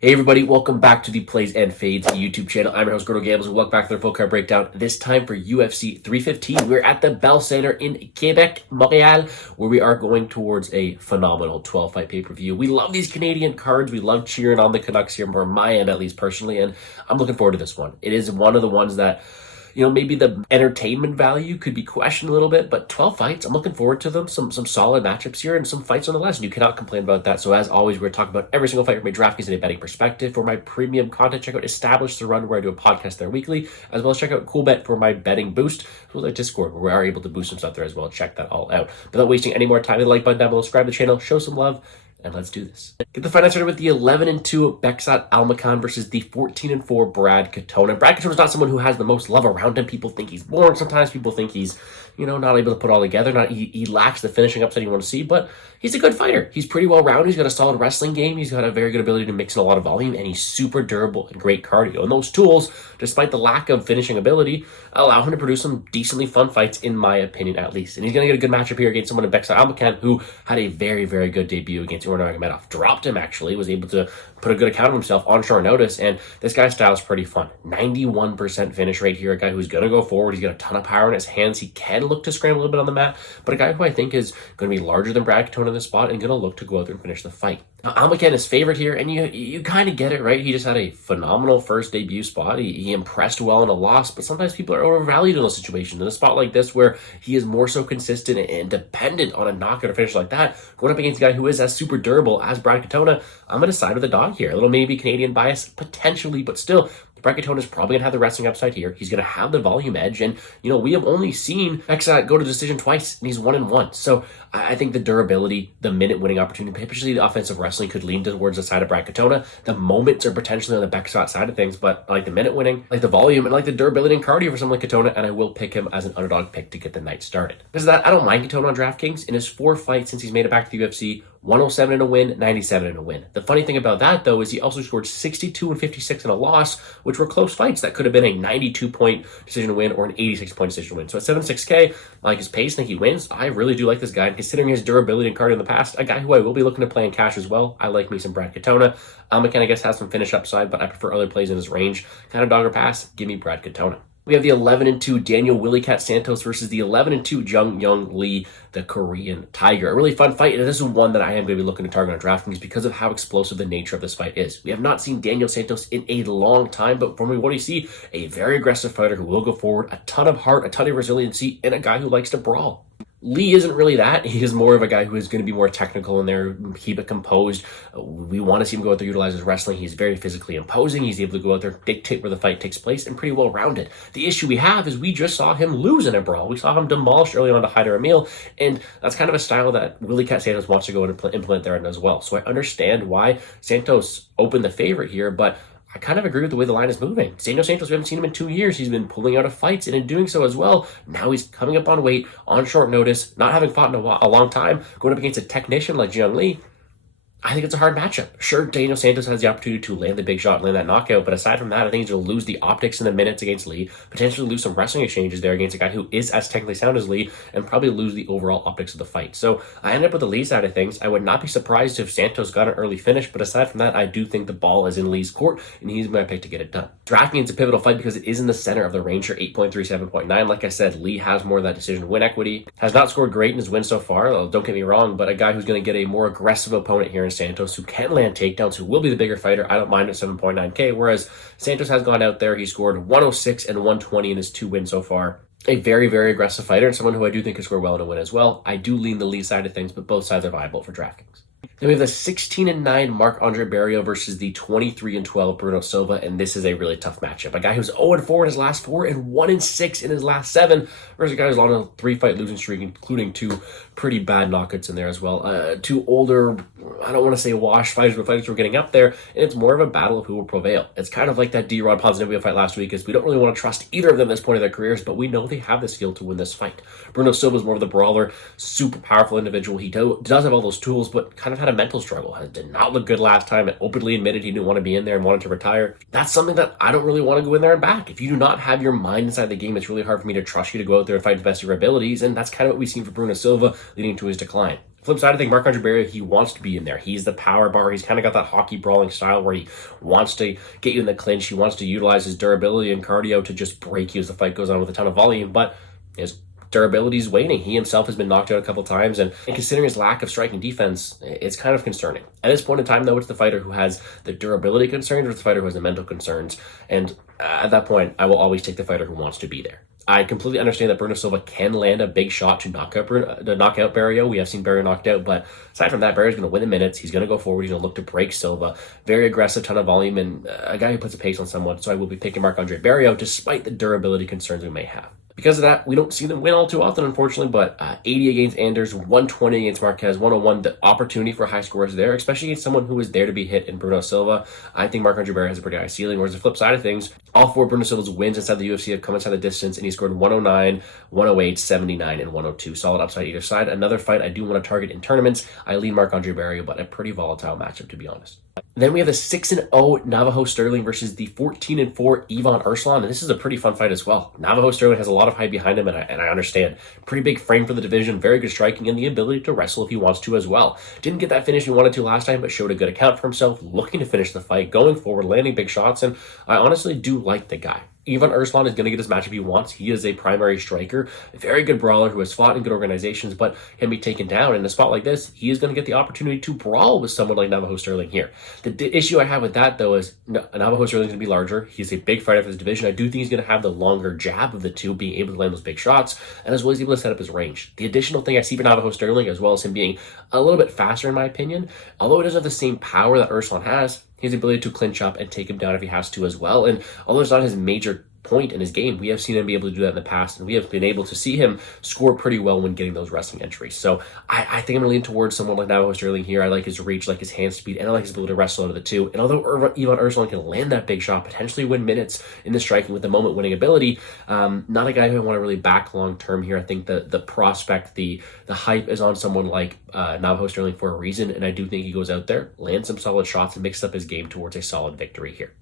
Hey everybody, welcome back to the Plays and Fades YouTube channel. I'm your host, Gordo Gambles, and welcome back to the full card breakdown. This time for UFC 315. We're at the Bell Center in Quebec, Montreal, where we are going towards a phenomenal 12-fight pay-per-view. We love these Canadian cards. We love cheering on the Canucks here, from my end at least personally, and I'm looking forward to this one. It is one of the ones that, you know, maybe the entertainment value could be questioned a little bit, but 12 fights, I'm looking forward to them. Some solid matchups here and some fights nonetheless, and you cannot complain about that. So as always, we're talking about every single fight from a DraftKings and a betting perspective. For my premium content, check out Established the Run, where I do a podcast there weekly, as well as check out CoolBet for my betting boost, as well as Discord, where we are able to boost some stuff there as well. Check that all out. But without wasting any more time, hit the like button down below, subscribe to the channel, show some love, and let's do this. Get the fight started with the 11-2 Beksat Almakhan versus the 14-4 Brad Katona. Brad Katona is not someone who has the most love around him. People think he's boring. Sometimes people think he's, not able to put it all together. He lacks the finishing upside you want to see, but he's a good fighter. He's pretty well rounded. He's got a solid wrestling game. He's got a very good ability to mix in a lot of volume, and he's super durable and great cardio. And those tools, despite the lack of finishing ability, allow him to produce some decently fun fights, in my opinion, at least. And he's going to get a good matchup here against someone in Beksat Almakhan, who had a very, very good debut against Nurmagomedov. Dropped him, actually, was able to put a good account of himself on short notice, and this guy's style is pretty fun. 91% finish rate here, a guy who's going to go forward. He's got a ton of power in his hands. He can look to scramble a little bit on the mat, but a guy who I think is going to be larger than Brad Katona in this spot and going to look to go out there and finish the fight. Now, Almakhan is favored here, and you kind of get it, right? He just had a phenomenal first debut spot. He impressed well in a loss, but sometimes people are overvalued in those situations. In a spot like this, where he is more so consistent and dependent on a knockout or finish like that, going up against a guy who is as super durable as Brad Katona, I'm going to side with the dog here. A little maybe Canadian bias, potentially, but still, Brett Katona is probably going to have the wrestling upside here. He's going to have the volume edge. And, we have only seen Beksat go to decision twice, and he's 1-1. So I think the durability, the minute winning opportunity, particularly the offensive wrestling, could lean towards the side of Brett Katona. The moments are potentially on the Beksat side of things, but I like the minute winning, I like the volume, and I like the durability and cardio for someone like Katona, and I will pick him as an underdog pick to get the night started. Because of that, I don't mind Katona on DraftKings. In his 4 fights since he's made it back to the UFC, 107 in a win, 97 in a win. The funny thing about that, though, is he also scored 62 and 56 in a loss, which were close fights. That could have been a 92-point decision win or an 86-point decision win. So at 7-6K, I like his pace, I think he wins. I really do like this guy. And considering his durability and cardio in the past, a guy who I will be looking to play in cash as well. I like me some Brad Katona. Almakhan, I guess, has some finish upside, but I prefer other plays in his range. Kind of dog or pass, give me Brad Katona. We have the 11-2 Daniel Willie Cat Santos versus the 11-2 Jung Young Lee, the Korean Tiger. A really fun fight, and this is one that I am going to be looking to target on DraftKings because of how explosive the nature of this fight is. We have not seen Daniel Santos in a long time, but from what we see, a very aggressive fighter who will go forward, a ton of heart, a ton of resiliency, and a guy who likes to brawl. Lee isn't really that. He is more of a guy who is going to be more technical in there, keep it composed. We want to see him go out there, utilize his wrestling. He's very physically imposing. He's able to go out there, dictate where the fight takes place, and pretty well rounded. The issue we have is we just saw him lose in a brawl. We saw him demolished early on to Hyder Emil, and that's kind of a style that Willie Cat Santos wants to go and implement there as well. So I understand why Santos opened the favorite here, but I kind of agree with the way the line is moving. Daniel Santos, we haven't seen him in 2 years. He's been pulling out of fights, and in doing so as well, now he's coming up on weight, on short notice, not having fought in a long time, going up against a technician like Jiang Lee. I think it's a hard matchup. Sure, Daniel Santos has the opportunity to land the big shot, land that knockout, but aside from that, I think he's going to lose the optics in the minutes against Lee, potentially lose some wrestling exchanges there against a guy who is as technically sound as Lee, and probably lose the overall optics of the fight. So I end up with the Lee side of things. I would not be surprised if Santos got an early finish, but aside from that, I do think the ball is in Lee's court, and he's my pick to get it done. DraftKings is a pivotal fight because it is in the center of the range for 8.37.9. Like I said, Lee has more of that decision win equity, has not scored great in his win so far, don't get me wrong, but a guy who's going to get a more aggressive opponent here in Santos who can land takedowns, who will be the bigger fighter. I don't mind at 7.9K, whereas Santos has gone out there. He scored 106 and 120 in his 2 wins so far. A very, very aggressive fighter, and someone who I do think can score well in a win as well. I do lean the Lee side of things, but both sides are viable for DraftKings. Then we have the 16-9 Marc-Andre Barriault versus the 23-12 Bruno Silva, and this is a really tough matchup. A guy who's 0-4 in his last 4 and 1-6 in his last 7, versus a guy who's on a 3-fight losing streak, including 2 pretty bad knockouts in there as well. 2 older, I don't want to say washed fighters, but fighters who are getting up there, and it's more of a battle of who will prevail. It's kind of like that D-Rod Ponzinibbio fight last week, is we don't really want to trust either of them at this point of their careers, but we know they have this field to win this fight. Bruno Silva is more of the brawler, super powerful individual. He does have all those tools, but kind of had a mental struggle. Did not look good last time and openly admitted he didn't want to be in there and wanted to retire. That's something that I don't really want to go in there and back. If you do not have your mind inside the game, it's really hard for me to trust you to go out there and fight the best of your abilities, and that's kind of what we've seen for Bruno Silva, leading to his decline. Flip side, I think Marc-Andre Barriault, he wants to be in there. He's the power bar. He's kind of got that hockey brawling style where he wants to get you in the clinch. He wants to utilize his durability and cardio to just break you as the fight goes on with a ton of volume, but his durability is waning. He himself has been knocked out a couple times, and considering his lack of striking defense, it's kind of concerning. At this point in time, though, it's the fighter who has the durability concerns or it's the fighter who has the mental concerns, and at that point, I will always take the fighter who wants to be there. I completely understand that Bruno Silva can land a big shot to knock out Barriault. We have seen Barriault knocked out, but aside from that, Barriault's going to win the minutes. He's going to go forward. He's going to look to break Silva. Very aggressive, ton of volume, and a guy who puts a pace on someone. So I will be picking Marc-Andre Barriault despite the durability concerns we may have. Because of that, we don't see them win all too often, unfortunately, but 80 against Anders, 120 against Marquez, 101. The opportunity for high scores there, especially against someone who is there to be hit in Bruno Silva. I think Marc-Andre Barriault has a pretty high ceiling, whereas the flip side of things, all four Bruno Silva's wins inside the UFC have come inside the distance, and he scored 109, 108, 79, and 102. Solid upside either side. Another fight I do want to target in tournaments. I lean Marc-Andre Barriault, but a pretty volatile matchup, to be honest. Then we have the 6-0 Navajo Stirling versus the 14-4 Ivan Erslan, and this is a pretty fun fight as well. Navajo Stirling has a lot of hype behind him, and I understand. Pretty big frame for the division, very good striking, and the ability to wrestle if he wants to as well. Didn't get that finish he wanted to last time, but showed a good account for himself, looking to finish the fight, going forward, landing big shots, and I honestly do like the guy. Ivan Erslan is going to get his matchup he wants. He is a primary striker, a very good brawler who has fought in good organizations, but can be taken down. In a spot like this, he is going to get the opportunity to brawl with someone like Navajo Stirling here. The issue I have with that, though, is Navajo Stirling is going to be larger. He's a big fighter for his division. I do think he's going to have the longer jab of the two, being able to land those big shots, and as well as able to set up his range. The additional thing I see for Navajo Stirling, as well as him being a little bit faster, in my opinion, although he doesn't have the same power that Erslan has, his ability to clinch up and take him down if he has to as well. And although it's not his major point in his game, we have seen him be able to do that in the past, and we have been able to see him score pretty well when getting those wrestling entries. So I think I'm going to lean towards someone like Navajo Stirling here. I like his reach, like his hand speed, and I like his ability to wrestle out of the two. And although Ivan Erslan can land that big shot, potentially win minutes in the striking with the moment-winning ability, not a guy who I want to really back long-term here. I think the prospect, the hype is on someone like Navajo Stirling for a reason, and I do think he goes out there, lands some solid shots, and mixes up his game towards a solid victory here.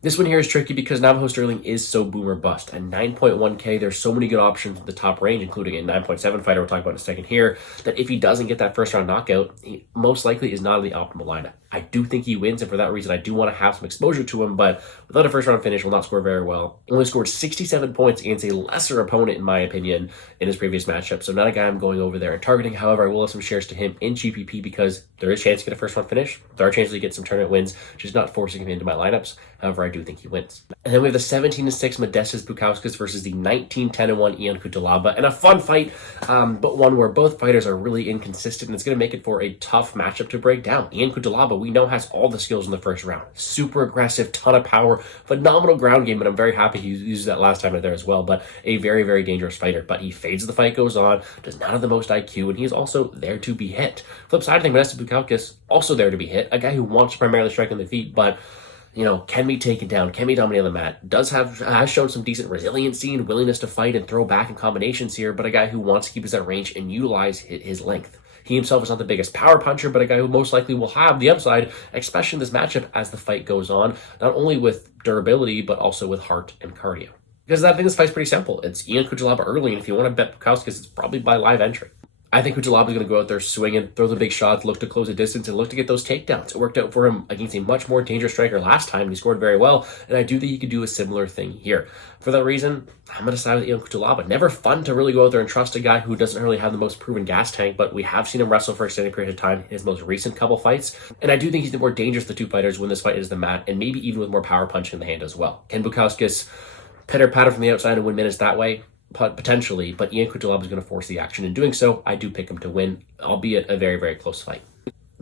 This one here is tricky because Navajo Stirling is so boom or bust. At 9.1K, there's so many good options at the top range, including a 9.7 fighter we'll talk about in a second here, that if he doesn't get that first round knockout, he most likely is not in the optimal lineup. I do think he wins, and for that reason, I do want to have some exposure to him, but without a first round finish, will not score very well. He only scored 67 points against a lesser opponent, in my opinion, in his previous matchup, so not a guy I'm going over there and targeting. However, I will have some shares to him in GPP because there is a chance to get a first round finish. There are chances to get some tournament wins, just not forcing him into my lineups. However, I do think he wins. And then we have the 17-6 Modestas Bukauskas versus the 19-10-1 Ian Cutelaba, and a fun fight, but one where both fighters are really inconsistent, and it's going to make it for a tough matchup to break down. Ian Cutelaba, we know, has all the skills in the first round. Super aggressive, ton of power, phenomenal ground game, and I'm very happy he used that last time there as well, but a very, very dangerous fighter. But he fades as the fight goes on, does not have the most IQ, and he is also there to be hit. Flip side, I think Modestas Bukauskas, also there to be hit. A guy who wants to primarily strike on the feet, but can be taken down, can be dominated on the mat, has shown some decent resiliency and willingness to fight and throw back in combinations here, but a guy who wants to keep his at range and utilize his length. He himself is not the biggest power puncher, but a guy who most likely will have the upside, especially in this matchup as the fight goes on, not only with durability, but also with heart and cardio. Because I think this fight's pretty simple. It's Ian Cutelaba early, and if you want to bet Bukauskas, it's probably by live entry. I think Cutelaba is going to go out there swinging, throw the big shots, look to close the distance, and look to get those takedowns. It worked out for him against a much more dangerous striker last time, and he scored very well, and I do think he could do a similar thing here. For that reason, I'm going to side with Ian Cutelaba. Never fun to really go out there and trust a guy who doesn't really have the most proven gas tank, but we have seen him wrestle for an extended period of time in his most recent couple fights, and I do think he's the more dangerous of the two fighters when this fight is the mat, and maybe even with more power punch in the hand as well. Can Bukauskas pitter-patter from the outside and win minutes that way? Potentially, but Ian Cutelaba is going to force the action. In doing so, I do pick him to win, albeit a very, very close fight.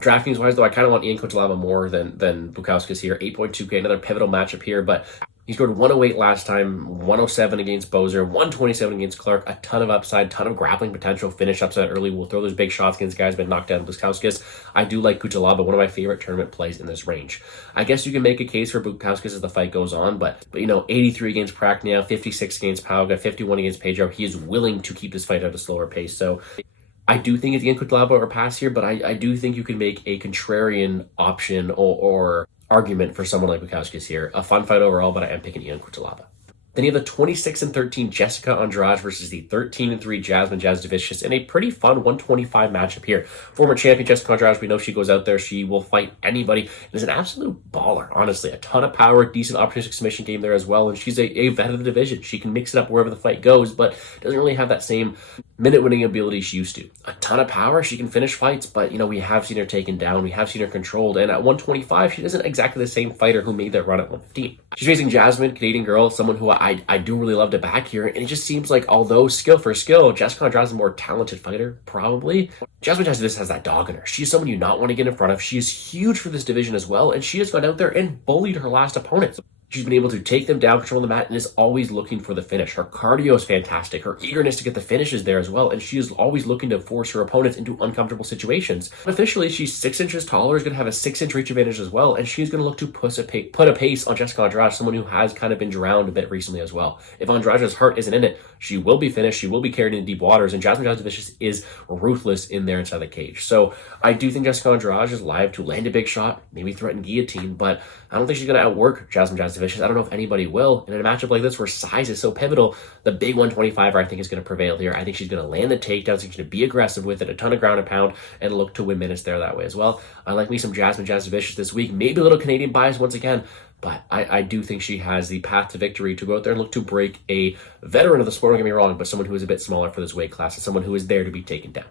DraftKings wise, though, I kind of want Ian Cutelaba more than Bukauskas here. 8.2K, another pivotal matchup here, but he scored 108 last time, 107 against Bozer, 127 against Clark, a ton of upside, ton of grappling potential, finish upside early, will throw those big shots against guys been knocked down. Bukauskas, I do like Cutelaba, one of my favorite tournament plays in this range. I guess you can make a case for Bukauskas as the fight goes on, but 83 against Praknia, 56 against Pauga, 51 against Pedro. He is willing to keep this fight at a slower pace, so I do think it's Ian Cutelaba or pass here, but I do think you can make a contrarian option or argument for someone like Bukauskas here. A fun fight overall, but I am picking Ian Cutelaba. Then you have the 26-13 Jessica Andrade versus the 13-3 Jasmine Jasudavicius in a pretty fun 125 matchup here. Former champion Jessica Andrade, we know she goes out there, she will fight anybody. It is an absolute baller, honestly. A ton of power, decent opportunistic submission game there as well, and she's a vet of the division. She can mix it up wherever the fight goes, but doesn't really have that same minute-winning ability she used to. A ton of power, she can finish fights, but we have seen her taken down, we have seen her controlled, and at 125, she isn't exactly the same fighter who made that run at 115. She's facing Jasmine, Canadian girl, someone who I do really love to back here, and it just seems like, although skill for skill, Jessica Andrade is a more talented fighter, probably. Jasmine Jasudavicius has that dog in her. She's someone you not want to get in front of. She is huge for this division as well, and she has gone out there and bullied her last opponent. She's been able to take them down, control the mat, and is always looking for the finish. Her cardio is fantastic. Her eagerness to get the finish is there as well, and she is always looking to force her opponents into uncomfortable situations. Officially, she's 6 inches taller, is going to have a 6-inch reach advantage as well, and she's going to look to put a pace on Jessica Andrade, someone who has kind of been drowned a bit recently as well. If Andrade's heart isn't in it, she will be finished, she will be carried into deep waters, and Jasmine Jasudavicius is ruthless in there inside the cage. So I do think Jessica Andrade is live to land a big shot, maybe threaten guillotine, but I don't think she's going to outwork Jasmine Jasudavicius. I don't know if anybody will. And in a matchup like this where size is so pivotal, the big 125er I think is going to prevail here. I think she's going to land the takedowns. She's going to be aggressive with it, a ton of ground and pound, and look to win minutes there that way as well. I like me some Jasmine Jasudavicius this week. Maybe a little Canadian bias once again, but I do think she has the path to victory to go out there and look to break a veteran of the sport, don't get me wrong, but someone who is a bit smaller for this weight class and someone who is there to be taken down.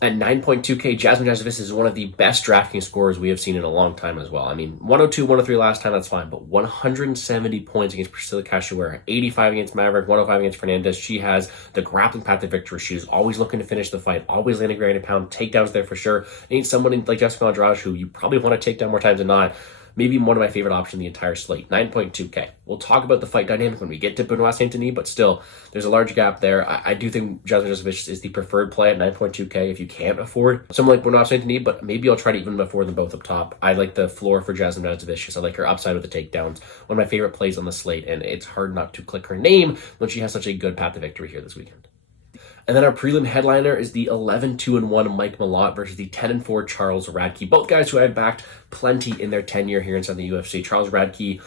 At 9.2K, Jasmine Jasudavicius is one of the best DraftKings scorers we have seen in a long time as well. I mean, 102, 103 last time, that's fine, but 170 points against Priscilla Cachoeira, 85 against Maverick, 105 against Fernandez. She has the grappling path to victory. She's always looking to finish the fight, always landing ground and pound, takedowns there for sure. Ain't someone like Jessica Andrade who you probably want to take down more times than not. Maybe one of my favorite options in the entire slate, 9.2K. We'll talk about the fight dynamic when we get to Benoit Saint-Denis, but still, there's a large gap there. I do think Jasmine Jasudavicius is the preferred play at 9.2K if you can't afford someone like Benoit Saint-Denis, but maybe I'll try to even afford them both up top. I like the floor for Jasmine Jasudavicius. I like her upside with the takedowns. One of my favorite plays on the slate, and it's hard not to click her name when she has such a good path to victory here this weekend. And then our prelim headliner is the 11-2-1 Mike Malott versus the 10-4 Charles Radke. Both guys who I've backed plenty in their tenure here inside the UFC. Charles Radke,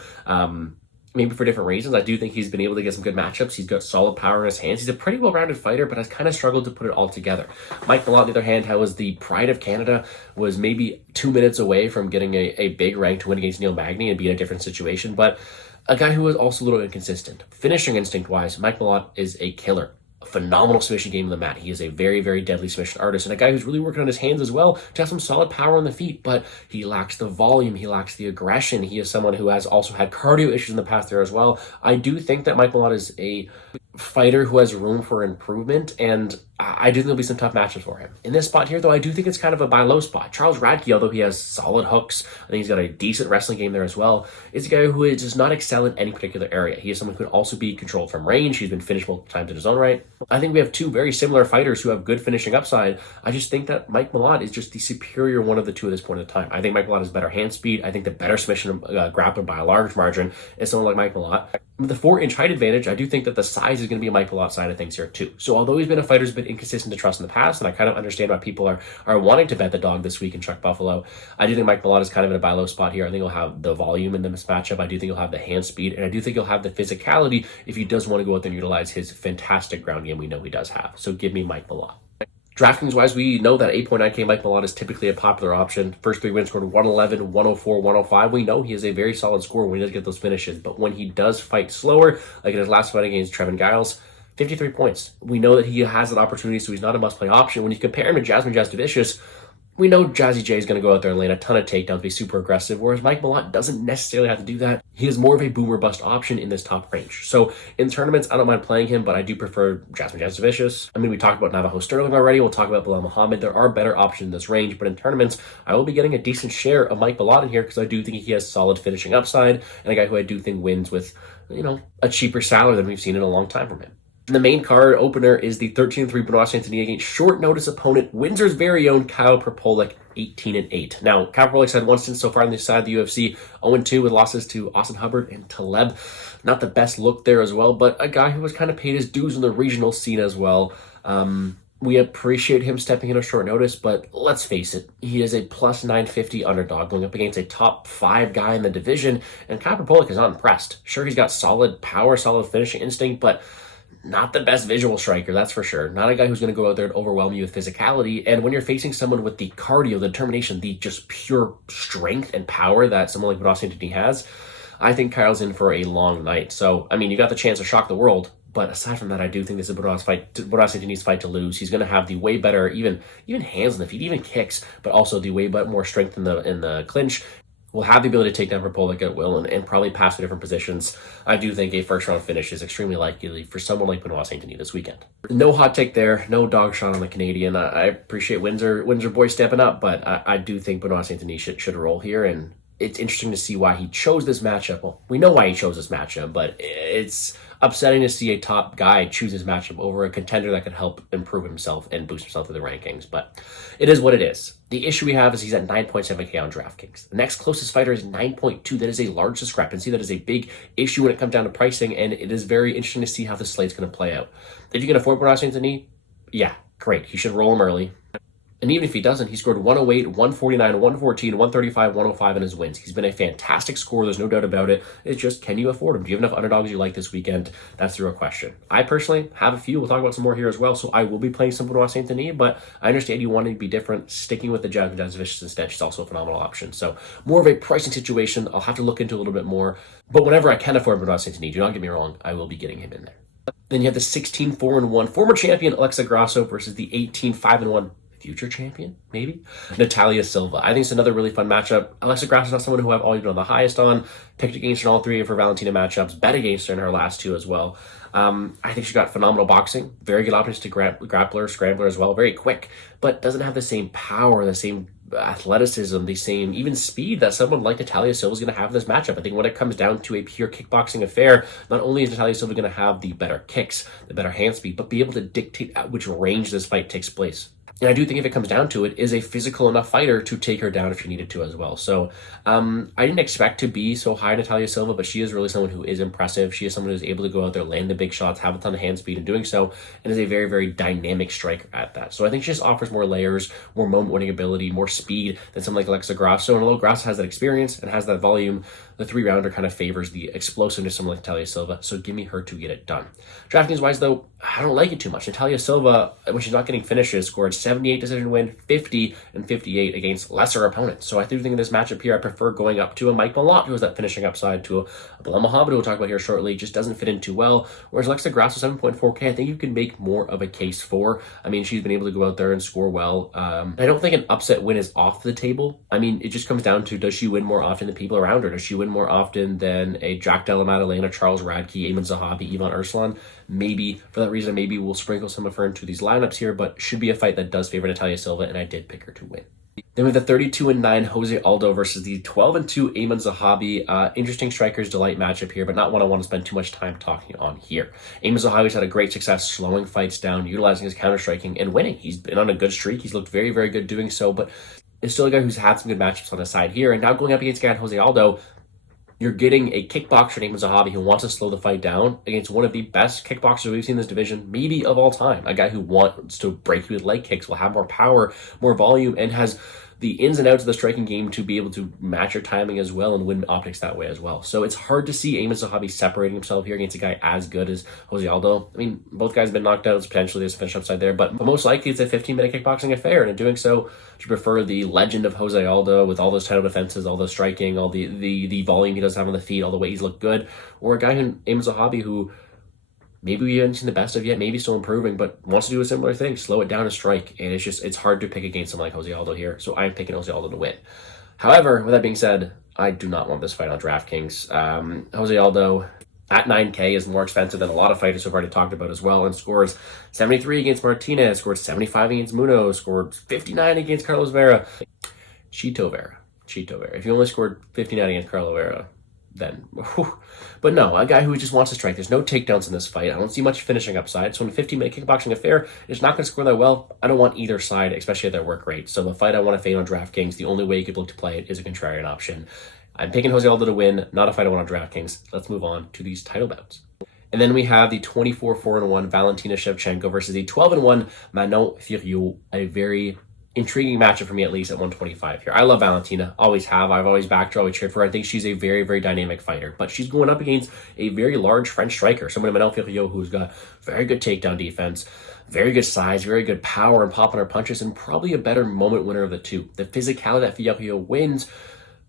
maybe for different reasons. I do think he's been able to get some good matchups. He's got solid power in his hands. He's a pretty well-rounded fighter, but has kind of struggled to put it all together. Mike Malott, on the other hand, was the pride of Canada, was maybe 2 minutes away from getting a big ranked win against Neil Magny and be in a different situation, but a guy who was also a little inconsistent. Finishing instinct-wise, Mike Malott is a killer. A phenomenal submission game on the mat. He is a very, very deadly submission artist and a guy who's really working on his hands as well to have some solid power on the feet, but he lacks the volume, he lacks the aggression. He is someone who has also had cardio issues in the past there as well. I do think that Mike Malott is a fighter who has room for improvement, and I do think there'll be some tough matches for him. In this spot here, though, I do think it's kind of a buy low spot. Charles Radke, although he has solid hooks, I think he's got a decent wrestling game there as well, is a guy who does not excel in any particular area. He is someone who could also be controlled from range. He's been finished multiple times in his own right. I think we have two very similar fighters who have good finishing upside. I just think that Mike Malott is just the superior one of the two at this point in time. I think Mike Malott has better hand speed. I think the better submission grappler by a large margin is someone like Mike Malott. With the 4-inch height advantage, I do think that the size is going to be a Mike Malott side of things here too. So although he's been a fighter who's been inconsistent to trust in the past, and I kind of understand why people are wanting to bet the dog this week in Chuck Buffalo, I do think Mike Malott is kind of in a buy low spot here. I think he'll have the volume in this matchup. I do think he'll have the hand speed, and I do think he'll have the physicality if he does want to go out there and utilize his fantastic ground game we know he does have. So give me Mike Malott. DraftKings-wise, we know that 8.9K Mike Malott is typically a popular option. First 3 wins scored 111, 104, 105. We know he is a very solid scorer when he does get those finishes, but when he does fight slower, like in his last fight against Trevin Giles, 53 points. We know that he has an opportunity, so he's not a must-play option. When you compare him to Jasmine Jasudavicius, we know Jazzy J is going to go out there and land a ton of takedowns, be super aggressive, whereas Mike Malott doesn't necessarily have to do that. He is more of a boomer bust option in this top range. So in tournaments, I don't mind playing him, but I do prefer Jasmine Jasudavicius. I mean, we talked about Navajo Stirling already. We'll talk about Bilal Muhammad. There are better options in this range, but in tournaments, I will be getting a decent share of Mike Malott in here because I do think he has solid finishing upside and a guy who I do think wins with, a cheaper salary than we've seen in a long time from him. The main card opener is the 13-3 Benoit Saint-Denis against short notice opponent Windsor's very own Kyle Prepolec, 18-8. Now, Kyle Prepolec's had one stint so far on this side of the UFC, 0-2 with losses to Austin Hubbard and Taleb. Not the best look there as well, but a guy who was kind of paid his dues in the regional scene as well. We appreciate him stepping in on short notice, but let's face it, he is a plus 950 underdog going up against a top 5 guy in the division, and Prepolec is not impressed. Sure, he's got solid power, solid finishing instinct, but not the best visual striker, that's for sure. Not a guy who's going to go out there and overwhelm you with physicality. And when you're facing someone with the cardio, the determination, the just pure strength and power that someone like Saint-Denis has, I think Kyle's in for a long night. So, I mean, you got the chance to shock the world. But aside from that, I do think this is Saint-Denis' fight to lose. He's going to have the way better, even hands on the feet, even kicks, but also the way more strength in the clinch. Will have the ability to take down Prepolec at will and probably pass to different positions. I do think a first-round finish is extremely likely for someone like Saint-Denis this weekend. No hot take there, no dog shot on the Canadian. I appreciate Windsor boy stepping up, but I do think Saint-Denis should roll here, and it's interesting to see why he chose this matchup. Well, we know why he chose this matchup, but it's upsetting to see a top guy choose this matchup over a contender that could help improve himself and boost himself to the rankings. But it is what it is. The issue we have is he's at 9.7K on DraftKings. The next closest fighter is 9.2. That is a large discrepancy. That is a big issue when it comes down to pricing, and it is very interesting to see how the slate's going to play out. If you can afford Saint-Denis, yeah, great. You should roll him early. And even if he doesn't, he scored 108, 149, 114, 135, 105 in his wins. He's been a fantastic scorer. There's no doubt about it. It's just, can you afford him? Do you have enough underdogs you like this weekend? That's the real question. I personally have a few. We'll talk about some more here as well. So I will be playing some Saint-Denis, but I understand you want to be different. Sticking with the Jasudavicius instead, she's also a phenomenal option. So more of a pricing situation. I'll have to look into a little bit more. But whenever I can afford Saint-Denis, do not get me wrong, I will be getting him in there. Then you have the 16-4-1 former champion Alexa Grasso versus the 18-5-1 future champion, maybe? Natalia Silva. I think it's another really fun matchup. Alexa Grasso is not someone who I've always been on the highest on. Picked against her in all 3 of her Valentina matchups. Bet against her in her last 2 as well. I think she's got phenomenal boxing. Very good options to grappler, scrambler as well. Very quick, but doesn't have the same power, the same athleticism, the same even speed that someone like Natalia Silva is going to have in this matchup. I think when it comes down to a pure kickboxing affair, not only is Natalia Silva going to have the better kicks, the better hand speed, but be able to dictate at which range this fight takes place. And I do think if it comes down to it, is a physical enough fighter to take her down if she needed to as well. So I didn't expect to be so high Natalia Silva, but she is really someone who is impressive. She is someone who's able to go out there, land the big shots, have a ton of hand speed in doing so, and is a very, very dynamic striker at that. So I think she just offers more layers, more moment-winning ability, more speed than someone like Alexa Grasso. And although Grasso has that experience and has that volume, the 3-rounder kind of favors the explosiveness of someone like Natalia Silva. So give me her to get it done. DraftKings-wise, though, I don't like it too much. Natalia Silva, when she's not getting finishes, scored 78 decision win, 50 and 58 against lesser opponents. So I do think in this matchup here, I prefer going up to a Mike Malott, who has that finishing upside, to a Almakhan, who we'll talk about here shortly. Just doesn't fit in too well. Whereas Alexa Grasso, 7.4K, I think you can make more of a case for. I mean, she's been able to go out there and score well. I don't think an upset win is off the table. I mean, it just comes down to, does she win more often than people around her? Does she win more often than a Jack Della Maddalena, Charles Radke, Zahabi, Ivan Erslan? Maybe. For that reason, maybe we'll sprinkle some of her into these lineups here, but should be a fight that does favor Natalia Silva, and I did pick her to win. Then we have the 32-9 Jose Aldo versus the 12-2 Ayman Zahabi. Interesting strikers delight matchup here, but not one I want to spend too much time talking on here. Ayman Zahabi's had a great success slowing fights down, utilizing his counter-striking, and winning. He's been on a good streak. He's looked very, very good doing so, but is still a guy who's had some good matchups on his side here. And now going up against a guy Jose Aldo, you're getting a kickboxer named Zahabi who wants to slow the fight down against one of the best kickboxers we've seen in this division, maybe of all time. A guy who wants to break you with leg kicks, will have more power, more volume, and has the ins and outs of the striking game to be able to match your timing as well and win optics that way as well. So it's hard to see Ayman Zahabi separating himself here against a guy as good as Jose Aldo. I mean, both guys have been knocked out, so potentially there's a finish upside there, but most likely it's a 15-minute kickboxing affair, and in doing so, you prefer the legend of Jose Aldo with all those title defenses, all the striking, all the volume he does have on the feet, all the way he's looked good, or a guy who Ayman Zahabi who maybe we haven't seen the best of yet, maybe still improving, but wants to do a similar thing, slow it down and strike. And it's hard to pick against someone like Jose Aldo here. So I'm picking Jose Aldo to win. However, with that being said, I do not want this fight on DraftKings. Jose Aldo at 9K is more expensive than a lot of fighters we've already talked about as well, and scores 73 against Martinez, scored 75 against Munoz, scored 59 against Carlos Vera. Chito Vera. If you only scored 59 against Carlos Vera, then, whew. But no, a guy who just wants to strike. There's no takedowns in this fight. I don't see much finishing upside. So in a 15-minute kickboxing affair, it's not going to score that well. I don't want either side, especially at their work rate. So the fight I want to fade on DraftKings, the only way you could look to play it is a contrarian option. I'm picking Jose Aldo to win, not a fight I want on DraftKings. Let's move on to these title bouts. And then we have the 24-4-1 Valentina Shevchenko versus the 12-1 Manon Fiorot, a very intriguing matchup for me, at least at 125 here. I love Valentina, always have. I've always backed her, always cheered for her. I think she's a very, very dynamic fighter, but she's going up against a very large French striker, someone Manon Fiorot who's got very good takedown defense, very good size, very good power and popping her punches, and probably a better moment winner of the two. The physicality that Fiorot wins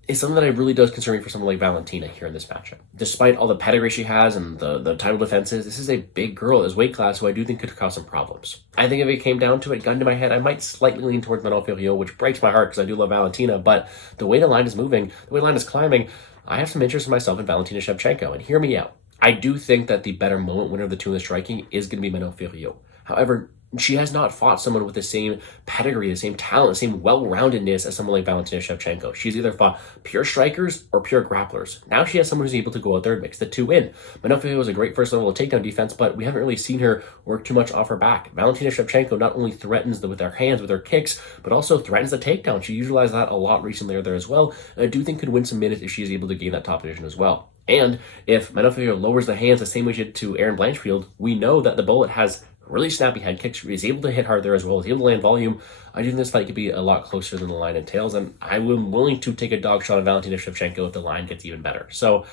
is something that really does concern me for someone like Valentina here in this matchup. Despite all the pedigree she has and the title defenses, this is a big girl at this weight class who I do think could cause some problems. I think if it came down to it, gun to my head, I might slightly lean towards Manon Fiorot, which breaks my heart because I do love Valentina, but the way the line is moving, the way the line is climbing, I have some interest in myself in Valentina Shevchenko, and hear me out. I do think that the better moment winner of the two in the striking is going to be Manon Fiorot. However, she has not fought someone with the same pedigree, the same talent, the same well-roundedness as someone like Valentina Shevchenko. She's either fought pure strikers or pure grapplers. Now she has someone who's able to go out there and mix the two in. Manon Fiorot was a great first level of takedown defense, but we haven't really seen her work too much off her back. Valentina Shevchenko not only threatens with her hands, with her kicks, but also threatens the takedown. She utilized that a lot recently there as well, and I do think could win some minutes if she is able to gain that top position as well. And if Manon Fiorot lowers the hands the same way she did to Erin Blanchfield, we know that the bullet has really snappy head kicks. He's able to hit hard there as well. He's able to land volume. I do think this fight could be a lot closer than the line entails, and I'm willing to take a dog shot on Valentina Shevchenko if the line gets even better. So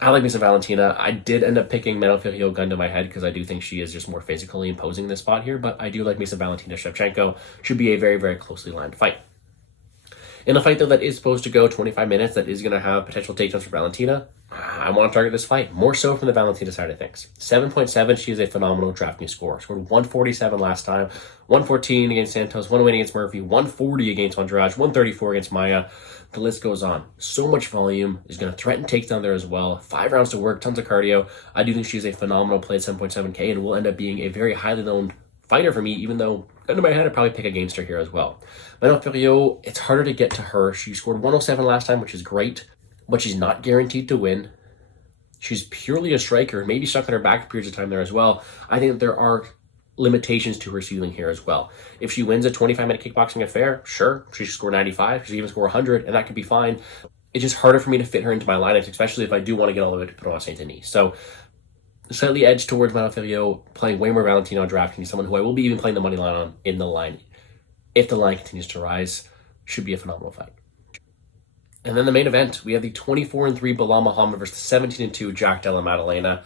I like me some Valentina. I did end up picking Manon Fiorot gun to my head because I do think she is just more physically imposing this spot here, but I do like me some Valentina Shevchenko. Should be a very, very closely lined fight. In a fight, though, that is supposed to go 25 minutes, that is going to have potential takedowns for Valentina, I want to target this fight, more so from the Valentina side of things. 7.7, she is a phenomenal DraftKings score. Scored 147 last time, 114 against Santos, 108 against Murphy, 140 against Andrade, 134 against Maya. The list goes on. So much volume. Is going to threaten takedown there as well. 5 rounds to work, tons of cardio. I do think she's a phenomenal play at 7.7K and will end up being a very highly known fighter for me, even though under my head I'd probably pick against her here as well. Manon Fiorot, it's harder to get to her. She scored 107 last time, which is great, but she's not guaranteed to win. She's purely a striker, maybe stuck on her back periods of time there as well. I think that there are limitations to her ceiling here as well. If she wins a 25-minute kickboxing affair, sure, she should score 95, she should even score 100, and that could be fine. It's just harder for me to fit her into my lineups, especially if I do want to get all the way to Katona Saint-Denis. So slightly edged towards Manon Fiorot, playing way more Valentina on DraftKings, someone who I will be even playing the money line on in the line. If the line continues to rise, should be a phenomenal fight. And then the main event, we have the 24-3 Belal Muhammad versus 17-2 Jack Della Maddalena.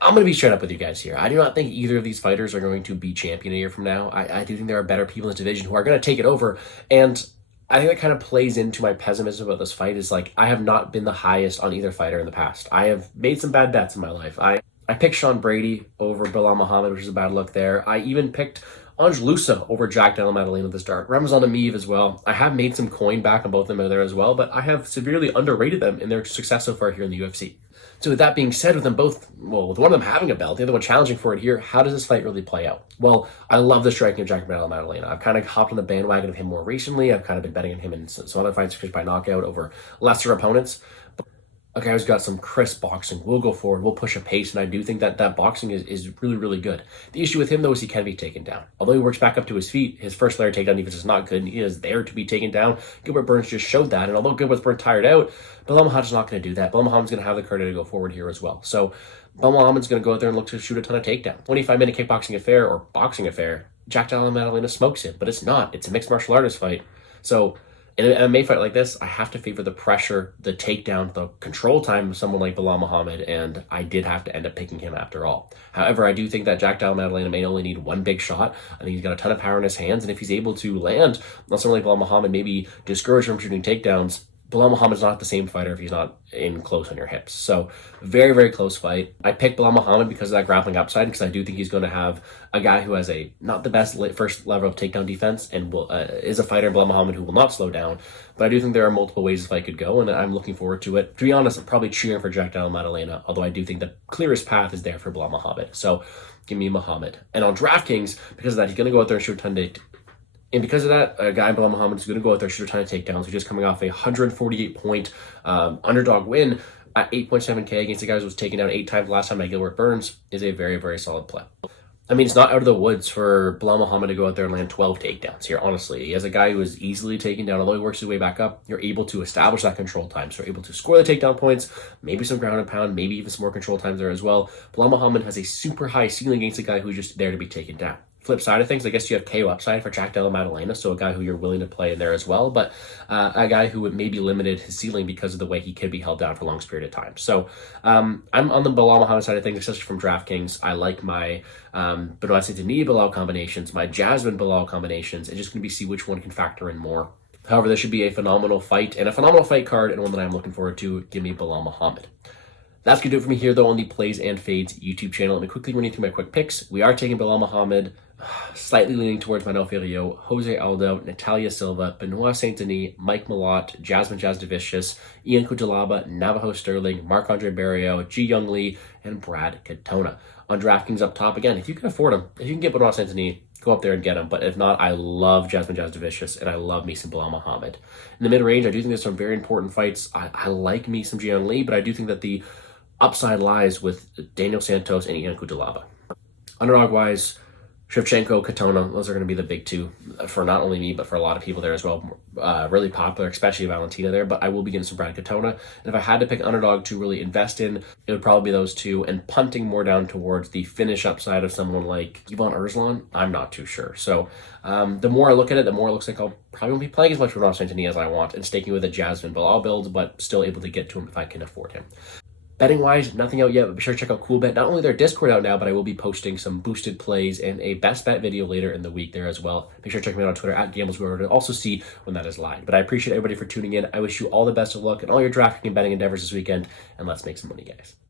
I'm going to be straight up with you guys here. I do not think either of these fighters are going to be champion a year from now. I do think there are better people in this division who are going to take it over, and I think that kind of plays into my pessimism about this fight is like, I have not been the highest on either fighter in the past. I have made some bad bets in my life. I picked Sean Brady over Belal Muhammad, which is a bad look there. I even picked Angelusa over Jack Della Maddalena at the start. Ramazan Ameev as well. I have made some coin back on both of them there as well, but I have severely underrated them in their success so far here in the UFC. So with that being said, with them both, well, with one of them having a belt, the other one challenging for it here, how does this fight really play out? Well, I love the striking of Jack Della Maddalena. I've kind of hopped on the bandwagon of him more recently. I've kind of been betting on him in some other fights by knockout over lesser opponents. But a guy who's got some crisp boxing will go forward, will push a pace, and I do think that boxing is really, really good. The issue with him, though, is he can be taken down. Although he works back up to his feet, his first layer takedown defense is not good, and he is there to be taken down. Gilbert Burns just showed that, and although Gilbert Burns tired out, Belal Muhammad's not going to do that. Belal Muhammad's going to have the cardio to go forward here as well. So Belal Muhammad's going to go out there and look to shoot a ton of takedowns. 25-minute kickboxing affair or boxing affair, Jack Della Maddalena smokes him, but it's not. It's a mixed martial artist fight. So in an MMA fight like this, I have to favor the pressure, the takedown, the control time of someone like Belal Muhammad, and I did have to end up picking him after all. However, I do think that Jack Della Maddalena may only need one big shot. I think he's got a ton of power in his hands, and if he's able to land on someone like Belal Muhammad, maybe discourage him from shooting takedowns, Belal Muhammad's not the same fighter if he's not in close on your hips. So very, very close fight. I picked Belal Muhammad because of that grappling upside, because I do think he's going to have a guy who has not the best first level of takedown defense and is a fighter in Belal Muhammad who will not slow down. But I do think there are multiple ways this fight could go, and I'm looking forward to it. To be honest, I'm probably cheering for Jack Della Maddalena, although I do think the clearest path is there for Belal Muhammad. So give me Muhammad. And on DraftKings, because of that, he's going to go out there and shoot a ton of. And because of that, a guy, Belal Muhammad, is going to go out there, shoot a ton of takedowns. He's just coming off a 148-point underdog win at 8.7K against the guy who was taken down 8 times last time by Gilbert Burns is a very, very solid play. I mean, it's not out of the woods for Bilal Muhammad to go out there and land 12 takedowns here, honestly. He has a guy who is easily taken down. Although he works his way back up, you're able to establish that control time. So you're able to score the takedown points, maybe some ground and pound, maybe even some more control times there as well. Bilal Muhammad has a super high ceiling against a guy who's just there to be taken down. Flip side of things, I guess you have KO upside for Jack Della Maddalena, so a guy who you're willing to play in there as well, but a guy who would maybe limited his ceiling because of the way he could be held down for a long period of time. So I'm on the Bilal Muhammad side of things, especially from DraftKings. I like my Benoit Saint-Denis Bilal combinations, my Jasmine Bilal combinations, and just going to be see which one can factor in more. However, this should be a phenomenal fight and a phenomenal fight card, and one that I'm looking forward to. Give me Bilal Muhammad. That's going to do it for me here, though, on the Plays and Fades YouTube channel. Let me quickly run you through my quick picks. We are taking Bilal Muhammad, slightly leaning towards Manuel Fiorot, Jose Aldo, Natalia Silva, Benoit Saint-Denis, Mike Malott, Jasmine Jasudavicius, Ian Cutelaba, Navajo Stirling, Marc-Andre Barriault, Ji Young Lee, and Brad Katona. On DraftKings up top, again, if you can afford them, if you can get Benoit Saint-Denis, go up there and get him. But if not, I love Jasmine Jasudavicius, and I love me some Bilal Muhammad. In the mid-range, I do think there's some very important fights. I like me some Ji Young Lee, but I do think that the upside lies with Daniel Santos and Ian Cutelaba. Underdog-wise, Shevchenko, Katona, those are going to be the big two for not only me, but for a lot of people there as well. Really popular, especially Valentina there, but I will be getting some Brad Katona. And if I had to pick underdog to really invest in, it would probably be those two, and punting more down towards the finish upside of someone like Ivan Erslan, I'm not too sure. So the more I look at it, the more it looks like I'll probably won't be playing as much with Saint-Denis as I want and staking with a Jasmine Bilal build, but still able to get to him if I can afford him. Betting wise, nothing out yet, but be sure to check out CoolBet. Not only their Discord out now, but I will be posting some boosted plays and a best bet video later in the week there as well. Make sure to check me out on Twitter at gamblesgordo to also see when that is live. But I appreciate everybody for tuning in. I wish you all the best of luck in all your drafting and betting endeavors this weekend, and let's make some money, guys.